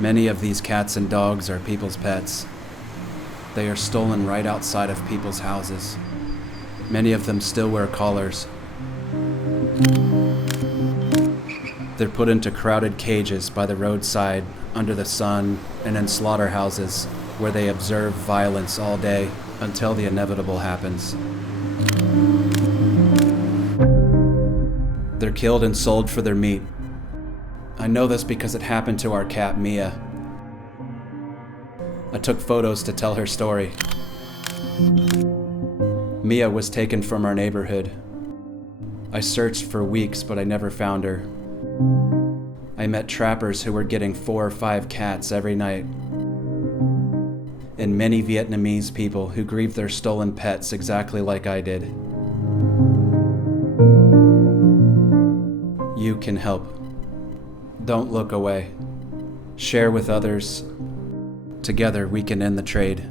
Many of these cats and dogs are people's pets. They are stolen right outside of people's houses. Many of them still wear collars. They're put into crowded cages by the roadside, under the sun, and in slaughterhouses, where they observe violence all day until the inevitable happens. They're killed and sold for their meat. I know this because it happened to our cat Mia. I took photos to tell her story. Mia was taken from our neighborhood. I searched for weeks, but I never found her. I met trappers who were getting 4 or 5 cats every night, and many Vietnamese people who grieved their stolen pets exactly like I did. You can help. Don't look away. Share with others. Together we can end the trade.